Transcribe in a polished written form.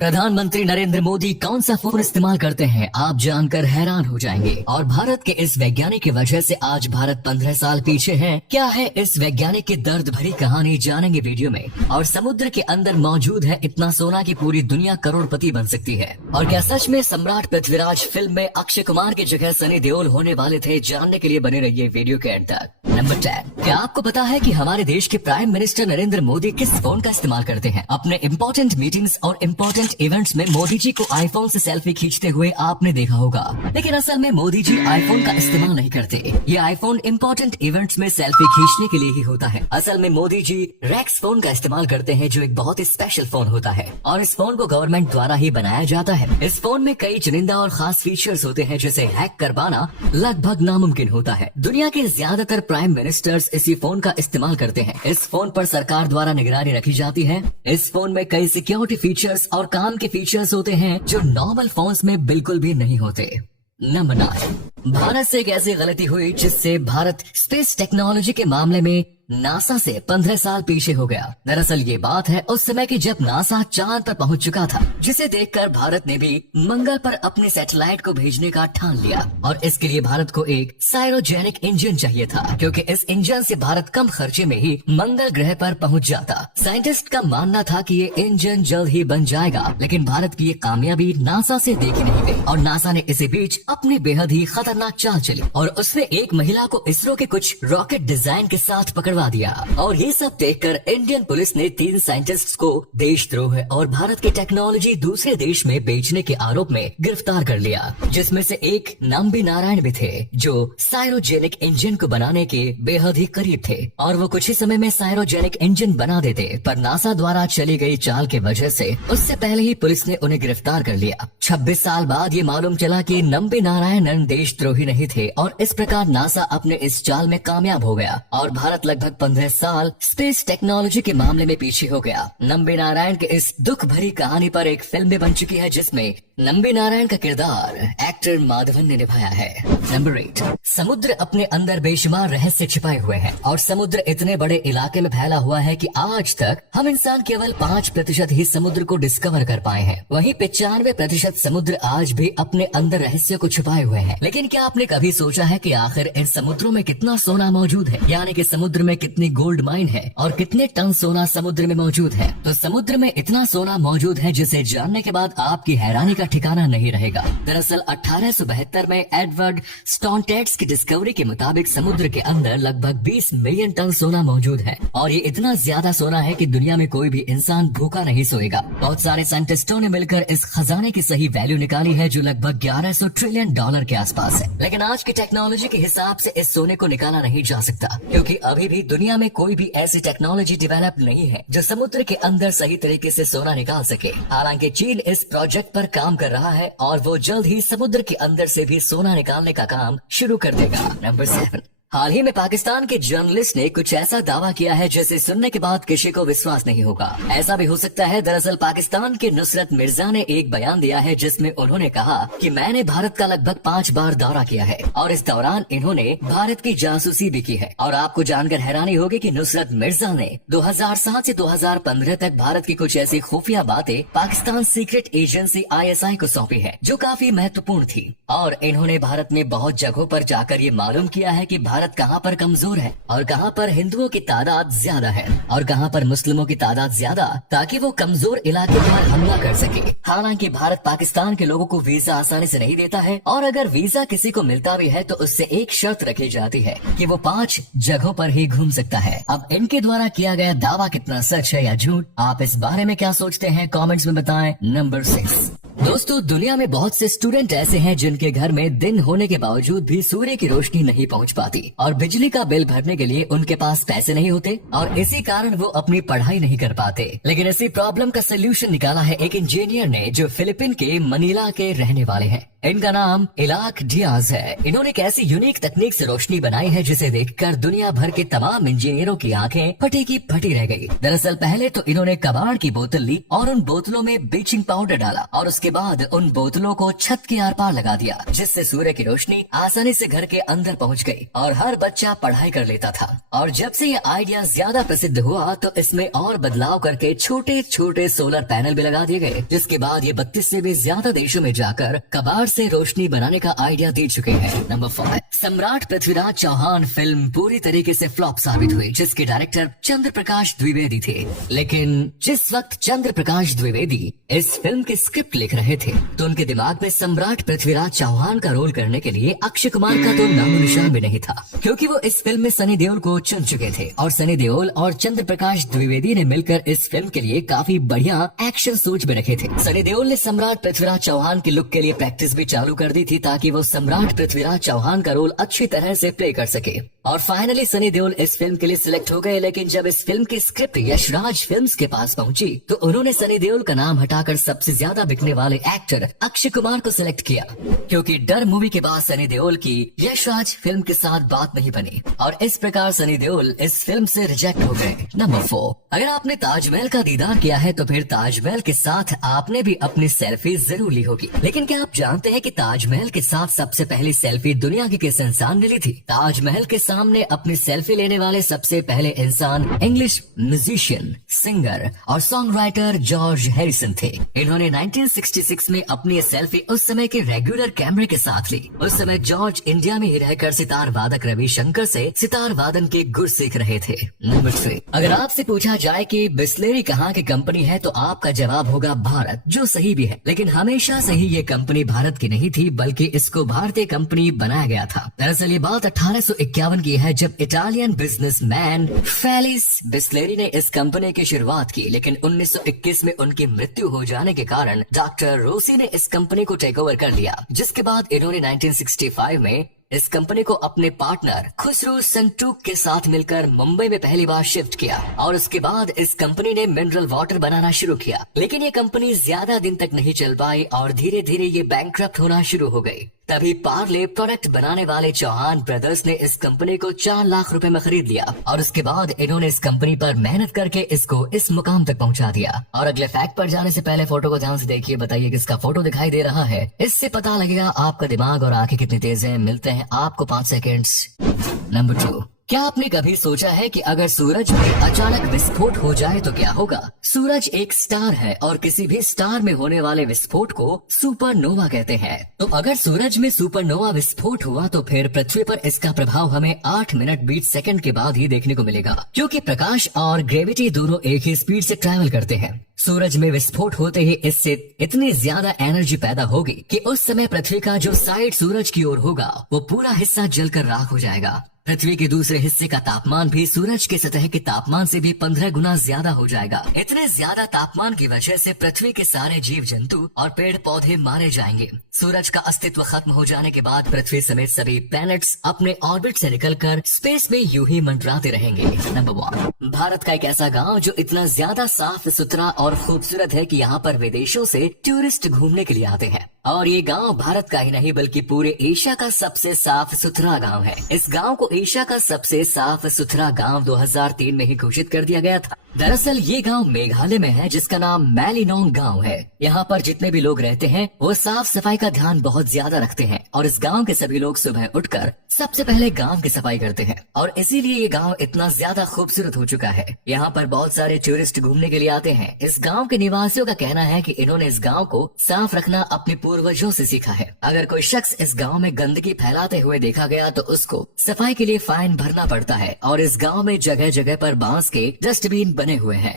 प्रधानमंत्री नरेंद्र मोदी कौन सा फोन इस्तेमाल करते हैं, आप जानकर हैरान हो जाएंगे। और भारत के इस वैज्ञानिक की वजह से आज भारत 15 साल पीछे है। क्या है इस वैज्ञानिक की दर्द भरी कहानी, जानेंगे वीडियो में। और समुद्र के अंदर मौजूद है इतना सोना कि पूरी दुनिया करोड़पति बन सकती है। और क्या सच में सम्राट पृथ्वीराज फिल्म में अक्षय कुमार की जगह सनी देओल होने वाले थे? जानने के लिए बने रहिए वीडियो के एंड तक। नंबर 10, क्या आपको पता है कि हमारे देश के प्राइम मिनिस्टर नरेंद्र मोदी किस फोन का इस्तेमाल करते हैं? अपने इम्पोर्टेंट मीटिंग्स और इम्पोर्टेंट इवेंट्स में मोदी जी को आईफोन से सेल्फी खींचते हुए आपने देखा होगा, लेकिन असल में मोदी जी आईफोन का इस्तेमाल नहीं करते। ये आईफोन इम्पोर्टेंट इवेंट्स में सेल्फी खींचने के लिए ही होता है। असल में मोदी जी रेक्स फोन का इस्तेमाल करते हैं, जो एक बहुत ही स्पेशल फोन होता है और इस फोन को गवर्नमेंट द्वारा ही बनाया जाता है। इस फोन में कई चुनिंदा और खास फीचर्स होते हैं, जिसे हैक कर पाना लगभग नामुमकिन होता है। दुनिया के ज्यादातर प्राइम मिनिस्टर्स इसी फोन का इस्तेमाल करते हैं। इस फोन पर सरकार द्वारा निगरानी रखी जाती है। इस फोन में कई सिक्योरिटी फीचर्स और काम के फीचर्स होते हैं जो नॉर्मल फोन्स में बिल्कुल भी नहीं होते। नंबर 9, भारत से एक ऐसी गलती हुई जिससे भारत स्पेस टेक्नोलॉजी के मामले में नासा से 15 साल पीछे हो गया। दरअसल ये बात है उस समय की जब नासा चांद पर पहुंच चुका था, जिसे देखकर भारत ने भी मंगल पर अपने सैटेलाइट को भेजने का ठान लिया। और इसके लिए भारत को एक साइरोजेनिक इंजन चाहिए था, क्योंकि इस इंजन से भारत कम खर्चे में ही मंगल ग्रह पर पहुंच जाता। साइंटिस्ट का मानना था कि ये इंजन जल्द ही बन जाएगा, लेकिन भारत की ये कामयाबी नासा से देखी नहीं गई और नासा ने इसी बीच अपनी बेहद ही खतरनाक चाल चली और उसमें एक महिला को इसरो के कुछ रॉकेट डिजाइन के साथ पकड़वा दिया। और ये सब देखकर इंडियन पुलिस ने 3 साइंटिस्ट्स को देशद्रोह और भारत की टेक्नोलॉजी दूसरे देश में बेचने के आरोप में गिरफ्तार कर लिया, जिसमें से एक नंबी नारायण भी थे, जो साइरोजेनिक इंजन को बनाने के बेहद ही करीब थे और वो कुछ ही समय में साइरोजेनिक इंजन बना देते। पर नासा द्वारा चली गई चाल की वजह से उससे पहले ही पुलिस ने उन्हें गिरफ्तार कर लिया। 26 साल बाद ये मालूम चला कि नंबी नारायणन देशद्रोही नहीं थे और इस प्रकार नासा अपने इस चाल में कामयाब हो गया और भारत लगभग 15 साल स्पेस टेक्नोलॉजी के मामले में पीछे हो गया। नंबी नारायण के इस दुख भरी कहानी पर एक फिल्म भी बन चुकी है, जिसमें नंबी नारायण का किरदार एक्टर माधवन ने निभाया है। नंबर 8, समुद्र अपने अंदर बेशुमार रहस्य छिपाए हुए हैं और समुद्र इतने बड़े इलाके में फैला हुआ है कि आज तक हम इंसान केवल 5% ही समुद्र को डिस्कवर कर पाए हैं। वहीं 95% समुद्र आज भी अपने अंदर रहस्य को छुपाए हुए हैं। लेकिन क्या आपने कभी सोचा है कि आखिर इन समुद्रों में कितना सोना मौजूद है, यानी कि समुद्र में कितनी गोल्ड माइन है और कितने टन सोना समुद्र में मौजूद है? तो समुद्र में इतना सोना मौजूद है जिसे जानने के बाद आपकी हैरानी का ठिकाना नहीं रहेगा। दरअसल 1872 में एडवर्ड स्टोनटेट्स की डिस्कवरी के मुताबिक समुद्र के अंदर लगभग 20 मिलियन टन सोना मौजूद है और ये इतना ज्यादा सोना है कि दुनिया में कोई भी इंसान भूखा नहीं सोएगा। बहुत सारे साइंटिस्टों ने मिलकर इस खजाने की सही वैल्यू निकाली है, जो लगभग 1100 ट्रिलियन डॉलर के आसपास है। लेकिन आज की टेक्नोलॉजी के हिसाब से इस सोने को निकाला नहीं जा सकता, क्योंकि अभी भी दुनिया में कोई भी ऐसी टेक्नोलॉजी डेवलप नहीं है जो समुद्र के अंदर सही तरीके से सोना निकाल सके। हालांकि चीन इस प्रोजेक्ट पर काम कर रहा है और वो जल्द ही समुद्र के अंदर से भी सोना निकालने का काम शुरू कर देगा। नंबर 7, हाल ही में पाकिस्तान के जर्नलिस्ट ने कुछ ऐसा दावा किया है जिसे सुनने के बाद किसी को विश्वास नहीं होगा। ऐसा भी हो सकता है। दरअसल पाकिस्तान के नुसरत मिर्जा ने एक बयान दिया है जिसमें उन्होंने कहा कि मैंने भारत का लगभग 5 बार दौरा किया है और इस दौरान इन्होंने भारत की जासूसी भी की है। और आपको जानकर हैरानी होगी कि नुसरत मिर्जा ने 2007 से 2015 तक भारत की कुछ ऐसी खुफिया बातें पाकिस्तान सीक्रेट एजेंसी ISI को सौंपी है, जो काफी महत्वपूर्ण थी। और इन्होंने भारत में बहुत जगहों पर जाकर ये मालूम किया है कि भारत कहां पर कमजोर है और कहां पर हिंदुओं की तादाद ज्यादा है और कहां पर मुस्लिमों की तादाद ज्यादा, ताकि वो कमजोर इलाके पर हमला कर सके। हालांकि भारत पाकिस्तान के लोगों को वीजा आसानी से नहीं देता है और अगर वीजा किसी को मिलता भी है तो उससे एक शर्त रखी जाती है कि वो 5 जगहों पर ही घूम सकता है। अब इनके द्वारा किया गया दावा कितना सच है या झूठ, आप इस बारे में क्या सोचते हैं, कमेंट्स में बताएं। नंबर 6, दोस्तों, दुनिया में बहुत से स्टूडेंट ऐसे हैं जिनके घर में दिन होने के बावजूद भी सूर्य की रोशनी नहीं पहुंच पाती और बिजली का बिल भरने के लिए उनके पास पैसे नहीं होते और इसी कारण वो अपनी पढ़ाई नहीं कर पाते। लेकिन इसी प्रॉब्लम का सोल्यूशन निकाला है एक इंजीनियर ने, जो फिलीपीन के मनीला के रहने वाले हैं। इनका नाम इलाक डियाज है। इन्होंने एक ऐसी यूनिक तकनीक से रोशनी बनाई है जिसे देखकर दुनिया भर के तमाम इंजीनियरों की आंखें फटी की फटी रह गई। दरअसल पहले तो इन्होंने कबाड़ की बोतल ली और उन बोतलों में ब्लीचिंग पाउडर डाला और उसके बाद उन बोतलों को छत के आर पार लगा दिया, जिससे सूर्य की रोशनी आसानी से घर के अंदर पहुंच गई और हर बच्चा पढ़ाई कर लेता था। और जब से ये आइडिया ज्यादा प्रसिद्ध हुआ तो इसमें और बदलाव करके छोटे छोटे सोलर पैनल भी लगा दिए गए, जिसके बाद ये 32 से भी ज्यादा देशों में जाकर कबाड़ से रोशनी बनाने का आइडिया दे चुके हैं। नंबर 5, सम्राट पृथ्वीराज चौहान फिल्म पूरी तरीके से फ्लॉप साबित हुई, जिसके डायरेक्टर चंद्र प्रकाश द्विवेदी थे। लेकिन जिस वक्त चंद्र प्रकाश द्विवेदी इस फिल्म की स्क्रिप्ट लिख रहे थे तो उनके दिमाग में सम्राट पृथ्वीराज चौहान का रोल करने के लिए अक्षय कुमार का तो नामो निशान भी नहीं था, क्योंकि वो इस फिल्म में सनी देओल को चुन चुके थे और सनी देओल और चंद्र प्रकाश द्विवेदी ने मिलकर इस फिल्म के लिए काफी बढ़िया एक्शन सोच में रखे थे। सनी देओल ने सम्राट पृथ्वीराज चौहान के लुक के लिए प्रैक्टिस भी चालू कर दी थी ताकि वो सम्राट पृथ्वीराज चौहान का रोल अच्छी तरह से प्ले कर सके। और फाइनली सनी देओल इस फिल्म के लिए सिलेक्ट हो गए। लेकिन जब इस फिल्म की स्क्रिप्ट यशराज फिल्म्स के पास पहुंची तो उन्होंने सनी देओल का नाम हटाकर सबसे ज्यादा बिकने वाले एक्टर अक्षय कुमार को सिलेक्ट किया, क्योंकि डर मूवी के बाद सनी देओल की यशराज फिल्म के साथ बात नहीं बनी और इस प्रकार सनी देओल इस फिल्म से रिजेक्ट हो गए। नंबर 4, अगर आपने ताजमहल का दीदार किया है तो फिर ताजमहल के साथ आपने भी अपनी सेल्फी जरूर ली होगी। लेकिन क्या आप जानते हैं कि ताजमहल के साथ सबसे पहली सेल्फी दुनिया के किस इंसान ने ली थी? ताजमहल के सामने अपनी सेल्फी लेने वाले सबसे पहले इंसान इंग्लिश म्यूजिशियन, सिंगर और सॉन्ग राइटर जॉर्ज हैरिसन थे। इन्होंने 1966 में अपनी सेल्फी उस समय के रेगुलर कैमरे के साथ ली। उस समय जॉर्ज इंडिया में ही रहकर सितार वादक रविशंकर से सितार वादन के गुर सीख रहे थे। नंबर 3, अगर आपसे पूछा जाए कि बिस्लेरी कहाँ की कंपनी है तो आपका जवाब होगा भारत, जो सही भी है। लेकिन हमेशा से ही ये कंपनी भारत की नहीं थी, बल्कि इसको भारतीय कंपनी बनाया गया था। दरअसल ये बात 1851 की है, जब इटालियन बिजनेसमैन फेलिस बिस्लेरी ने इस कंपनी की शुरुआत की। लेकिन 1921 में उनकी मृत्यु हो जाने के कारण डॉक्टर रोसी ने इस कंपनी को टेक ओवर कर लिया, जिसके बाद इन्होंने 1965 में इस कंपनी को अपने पार्टनर खुसरो संटूक के साथ मिलकर मुंबई में पहली बार शिफ्ट किया और उसके बाद इस कंपनी ने मिनरल वाटर बनाना शुरू किया। लेकिन ये कंपनी ज्यादा दिन तक नहीं चल पाई और धीरे धीरे ये बैंकक्रप्ट होना शुरू हो गई। तभी पार्ले प्रोडक्ट बनाने वाले चौहान ब्रदर्स ने इस कंपनी को 4 लाख रुपए में खरीद लिया और उसके बाद इन्होंने इस कंपनी पर मेहनत करके इसको इस मुकाम तक पहुंचा दिया। और अगले फैक्ट पर जाने से पहले फोटो को ध्यान से देखिए, बताइए किसका फोटो दिखाई दे रहा है। इससे पता लगेगा आपका दिमाग और आंखें कितनी तेज है। मिलते हैं आपको 5 सेकेंड्स। नंबर 2, क्या आपने कभी सोचा है कि अगर सूरज में अचानक विस्फोट हो जाए तो क्या होगा? सूरज एक स्टार है और किसी भी स्टार में होने वाले विस्फोट को सुपरनोवा कहते हैं। तो अगर सूरज में सुपरनोवा विस्फोट हुआ तो फिर पृथ्वी पर इसका प्रभाव हमें 8 मिनट 20 सेकंड के बाद ही देखने को मिलेगा, क्योंकि प्रकाश और ग्रेविटी दोनों एक ही स्पीड से ट्रैवल करते हैं। सूरज में विस्फोट होते ही इससे इतनी ज्यादा एनर्जी पैदा होगी कि उस समय पृथ्वी का जो साइड सूरज की ओर होगा वो पूरा हिस्सा जलकर राख हो जाएगा। पृथ्वी के दूसरे हिस्से का तापमान भी सूरज के सतह के तापमान से भी 15 गुना ज्यादा हो जाएगा। इतने ज्यादा तापमान की वजह से पृथ्वी के सारे जीव जंतु और पेड़ पौधे मारे जाएंगे। सूरज का अस्तित्व खत्म हो जाने के बाद पृथ्वी समेत सभी प्लैनेट्स अपने ऑर्बिट से निकलकर स्पेस में यूं ही मंडराते रहेंगे। नंबर 1, भारत का एक ऐसा गाँव जो इतना ज्यादा साफ सुथरा और खूबसूरत है कि यहाँ पर विदेशों से टूरिस्ट घूमने के लिए आते हैं। और ये गांव भारत का ही नहीं बल्कि पूरे एशिया का सबसे साफ सुथरा गांव है। इस गांव को एशिया का सबसे साफ सुथरा गांव 2003 में ही घोषित कर दिया गया था। दरअसल ये गांव मेघालय में है, जिसका नाम मैलिनोंग गांव है। यहाँ पर जितने भी लोग रहते हैं वो साफ सफाई का ध्यान बहुत ज्यादा रखते हैं और इस गांव के सभी लोग सुबह उठकर सबसे पहले गांव की सफाई करते हैं और इसीलिए ये गांव इतना ज्यादा खूबसूरत हो चुका है। यहाँ पर बहुत सारे टूरिस्ट घूमने के लिए आते हैं। इस गांव के निवासियों का कहना है कि इन्होंने इस गांव को साफ रखना अपने पूर्वजों से सीखा है। अगर कोई शख्स इस गांव में गंदगी फैलाते हुए देखा गया तो उसको सफाई के लिए फाइन भरना पड़ता है और इस गांव में जगह जगह पर बांस के डस्टबिन बने हुए हैं।